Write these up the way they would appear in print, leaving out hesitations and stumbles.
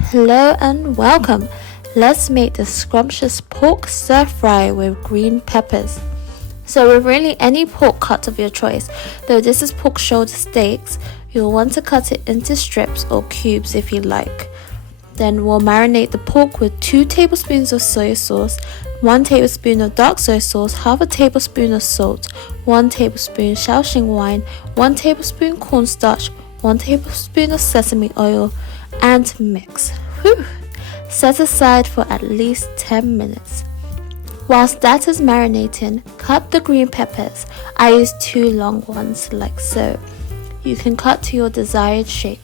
Hello and welcome. Let's make the scrumptious pork stir fry with green peppers. So with really any pork cut of your choice, though this is pork shoulder steaks, you'll want to cut it into strips or cubes if you like. Then we'll marinate the pork with 2 tablespoons of soy sauce, 1 tablespoon of dark soy sauce, half a tablespoon of salt, 1 tablespoon Shaoxing wine, 1 tablespoon cornstarch, 1 tablespoon of sesame oil, and mix. Whew. Set aside for at least 10 minutes. Whilst that is marinating, cut the green peppers. I use 2 long ones like so. You can cut to your desired shape.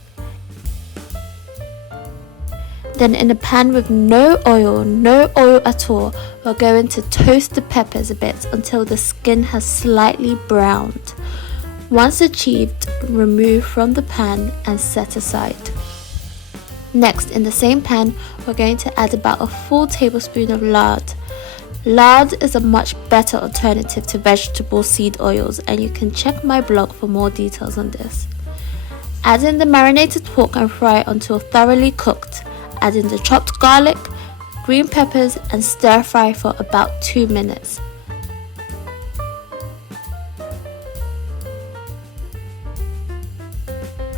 Then in a pan with no oil at all, we're going to toast the peppers a bit until the skin has slightly browned. Once achieved, remove from the pan and set aside. Next, in the same pan, we're going to add about a full tablespoon of lard. Lard is a much better alternative to vegetable seed oils, and you can check my blog for more details on this. Add in the marinated pork and fry until thoroughly cooked. Add in the chopped garlic, green peppers, and stir fry for about 2 minutes.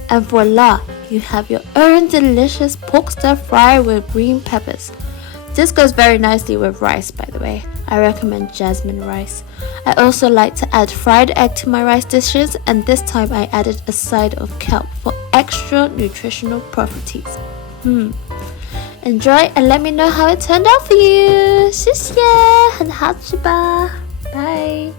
And voila, you have your own delicious pork stir fry with green peppers. This goes very nicely with rice, by the way. I recommend Jasmine rice. I also like to add fried egg to my rice dishes, and this time I added a side of kelp for extra nutritional properties. Enjoy and let me know how it turned out for you. 谢谢，很好吃吧？ Bye.